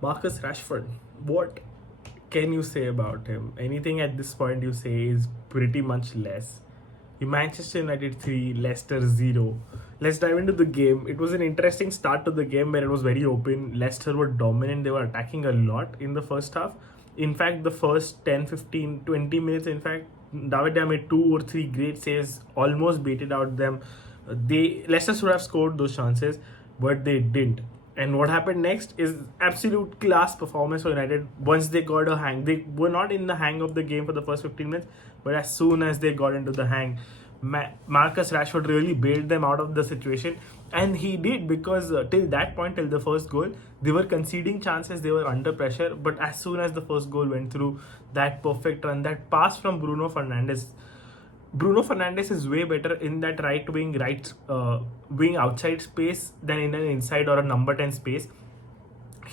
Marcus Rashford, what can you say about him? Anything at this point you say is pretty much less. You Manchester United 3, Leicester 0. Let's dive into the game. It was an interesting start to the game where it was very open. Leicester were dominant. They were attacking a lot in the first half. In fact, the first 10, 15, 20 minutes, in fact, David Dea made 2 or 3 great saves, almost baited out them. Leicester should have scored those chances, but they didn't. And what happened next is absolute class performance for United. Once they got a hang, they were not in the hang of the game for the first 15 minutes, but as soon as they got into the hang, Marcus Rashford really bailed them out of the situation. And he did, because till that point, till the first goal, they were conceding chances, they were under pressure. But as soon as the first goal went through, that perfect run, that pass from Bruno Fernandez is way better in that wing outside space than in an inside or a number 10 space.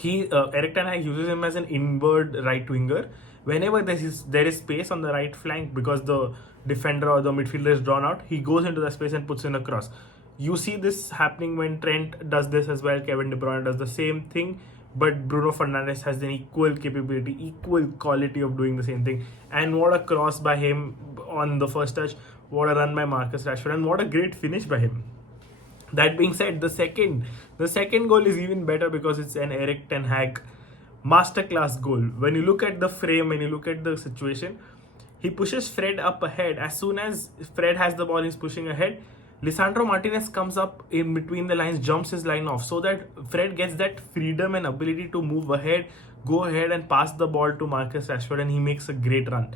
Eric Ten Hag uses him as an inward right winger. Whenever there is space on the right flank because the defender or the midfielder is drawn out, he goes into the space and puts in a cross. You see this happening when Trent does this as well. Kevin De Bruyne does the same thing, but Bruno Fernandes has an equal capability, equal quality of doing the same thing. And what a cross by him on the first touch! What a run by Marcus Rashford, and what a great finish by him. That being said, the second goal is even better because it's an Eric Ten Hag masterclass goal. When you look at the frame, when you look at the situation, he pushes Fred up ahead. As soon as Fred has the ball, he's pushing ahead. Lisandro Martinez comes up in between the lines, jumps his line off, so that Fred gets that freedom and ability to move ahead, go ahead and pass the ball to Marcus Rashford, and he makes a great run.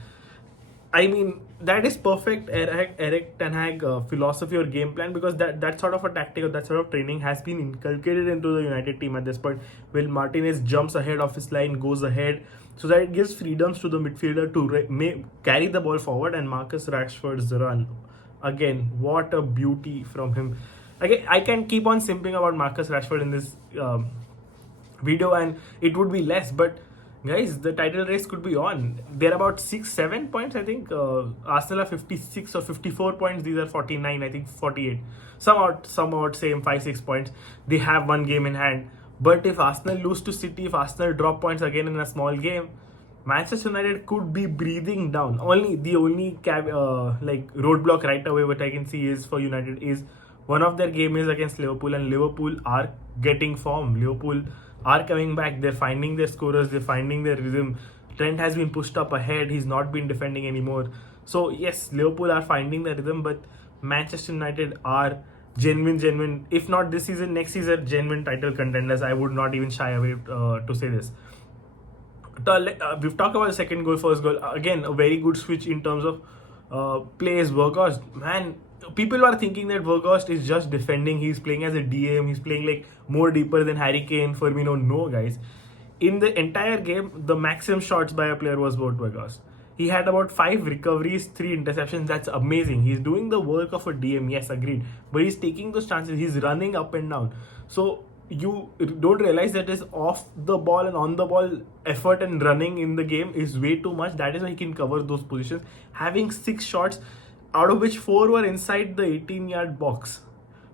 I mean, that is perfect Eric Ten Hag philosophy or game plan, because that sort of a tactic or that sort of training has been inculcated into the United team at this point. Will Martinez jumps ahead of his line, goes ahead, so that it gives freedoms to the midfielder to carry the ball forward, and Marcus Rashford's run. Again, what a beauty from him. Again, I can keep on simping about Marcus Rashford in this video, and it would be less, but guys, the title race could be on. They're about 6-7 points, I think. Arsenal are 56 or 54 points. These are 49, I think 48. Some out same 5-6 points. They have one game in hand. But if Arsenal lose to City, if Arsenal drop points again in a small game, Manchester United could be breathing down. The only roadblock right away what I can see is for United is one of their game is against Liverpool, and Liverpool are getting form. Liverpool are coming back. They're finding their scorers. They're finding their rhythm. Trent has been pushed up ahead. He's not been defending anymore. So yes, Liverpool are finding their rhythm, but Manchester United are genuine. If not this season, next season, genuine title contenders. I would not even shy away to say this. We've talked about the second goal, first goal. Again, a very good switch in terms of plays. Weghorst, man, people are thinking that Weghorst is just defending. He's playing as a DM. He's playing like more deeper than Harry Kane, Firmino. No, guys. In the entire game, the maximum shots by a player was Wout Weghorst. He had about 5 recoveries, 3 interceptions. That's amazing. He's doing the work of a DM. Yes, agreed. But he's taking those chances. He's running up and down. So you don't realize that his off the ball and on the ball effort and running in the game is way too much. That is why he can cover those positions. Having 6 shots, out of which 4 were inside the 18-yard box.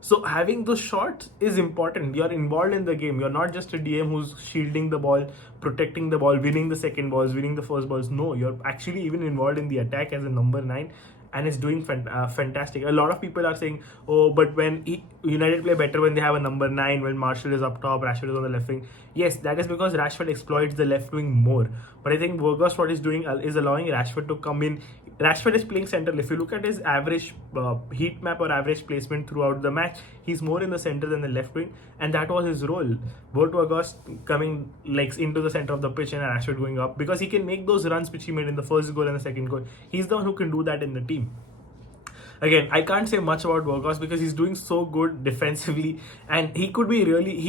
So having those shots is important. You're involved in the game. You're not just a DM who's shielding the ball, protecting the ball, winning the second balls, winning the first balls. No, you're actually even involved in the attack as a number 9, and it's doing fantastic. A lot of people are saying, oh, but United play better when they have a number 9, when Martial is up top, Rashford is on the left wing. Yes, that is because Rashford exploits the left wing more. But I think Weghorst, what he's doing is allowing Rashford to come in. Rashford is playing central. If you look at his average heat map or average placement throughout the match, he's more in the center than the left wing, and that was his role. Weghorst coming legs into the center of the pitch and Rashford going up, because he can make those runs which he made in the first goal and the second goal. He's the one who can do that in the team. Again, I can't say much about Weghorst because he's doing so good defensively, and he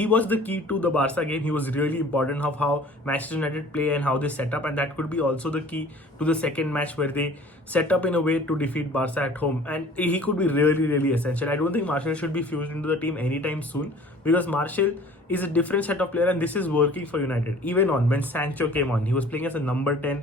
was the key to the Barca game. He was really important of how Manchester United play and how they set up, and that could be also the key to the second match where they set up in a way to defeat Barca at home, and he could be really essential. I don't think Martial should be fused into the team anytime soon, because Martial is a different set of player, and this is working for United. Even when Sancho came on, he was playing as a number 10.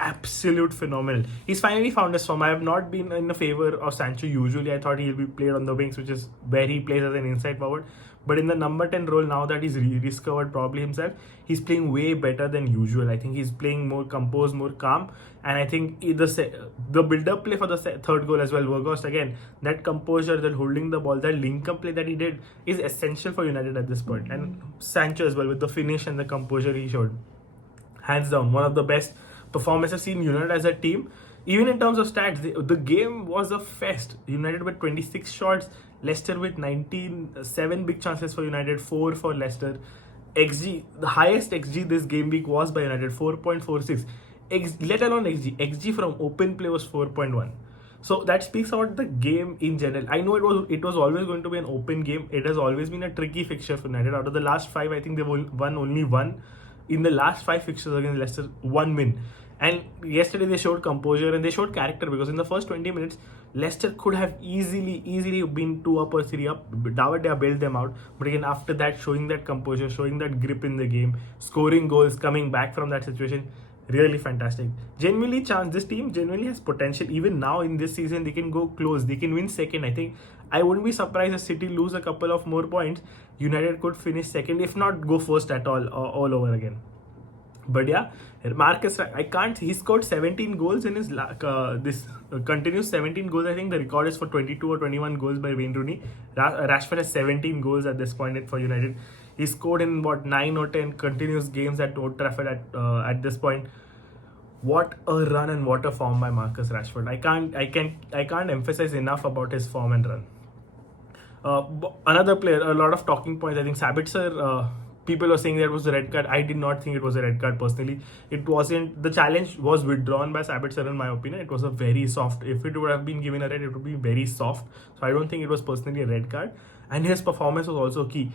Absolute phenomenal. He's finally found his form. I have not been in the favor of Sancho. Usually I thought he'll be played on the wings, which is where he plays as an inside forward, But in the number 10 role, now that he's rediscovered probably himself, he's playing way better than usual. I think he's playing more composed, more calm. And I think the build-up play for the third goal as well, Weghorst, again, that composure, that holding the ball, that link-up play that he did is essential for United at this point. And Sancho as well, with the finish and the composure he showed. Hands down, one of the best performances seen United as a team. Even in terms of stats, the game was a fest. United with 26 shots, Leicester with 19, 7 big chances for United, 4 for Leicester. XG, the highest XG this game week was by United, 4.46. Let alone XG. XG from open play was 4.1. So that speaks about the game in general. I know it was always going to be an open game. It has always been a tricky fixture for United. Out of the last 5, I think they've won only one. In the last 5 fixtures against Leicester, 1 win. And yesterday they showed composure and they showed character, because in the first 20 minutes, Leicester could have easily been 2 up or 3 up. David De Gea bailed them out. But again, after that, showing that composure, showing that grip in the game, scoring goals, coming back from that situation, really fantastic. This team genuinely has potential. Even now in this season, they can go close. They can win second. I think I wouldn't be surprised if City lose a couple of more points. United could finish second, if not go first at all over again. But yeah, Marcus, he scored 17 goals in his continuous 17 goals. I think the record is for 22 or 21 goals by Wayne Rooney. Rashford has 17 goals at this point for United. He scored in 9 or 10 continuous games at Old Trafford at this point. What a run and what a form by Marcus Rashford. I can't emphasize enough about his form and run. Another player, a lot of talking points. I think Sabitzer, people were saying that it was a red card. I did not think it was a red card personally. It wasn't. The challenge was withdrawn by Sabitzer in my opinion. It was a very soft. If it would have been given a red, it would be very soft. So I don't think it was personally a red card. And his performance was also key.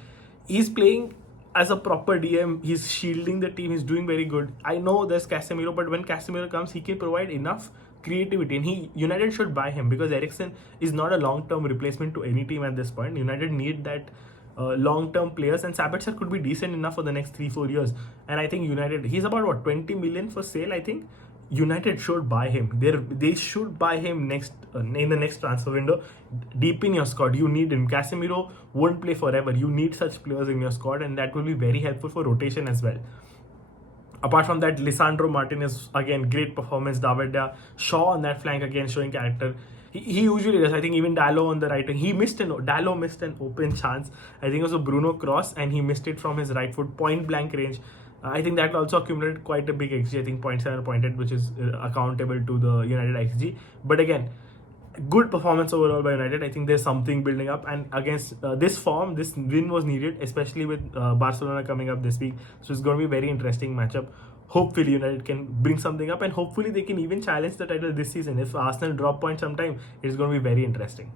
He's playing as a proper DM. He's shielding the team. He's doing very good. I know there's Casemiro, but when Casemiro comes, he can provide enough creativity, and United should buy him, because Eriksen is not a long-term replacement to any team at this point. United need that long-term players, and Sabitzer could be decent enough for the next 3-4 years. And I think United, he's about 20 million for sale. I think United should buy him. They should buy him in the next transfer window. Deepen your squad. You need him. Casemiro won't play forever. You need such players in your squad, and that will be very helpful for rotation as well. Apart from that, Lisandro Martinez, again, great performance. David De Gea, Shaw on that flank, again, showing character. He usually does. I think even Dalot on the right wing. Dalot missed an open chance. I think it was a Bruno cross, and he missed it from his right foot, point blank range. I think that also accumulated quite a big XG. I think 0.7 pointed, which is accountable to the United XG. But again, good performance overall by United. I think there's something building up, and against this form, this win was needed, especially with Barcelona coming up this week. So it's going to be a very interesting matchup. Hopefully United can bring something up, and hopefully they can even challenge the title this season. If Arsenal drop points sometime, it's going to be very interesting.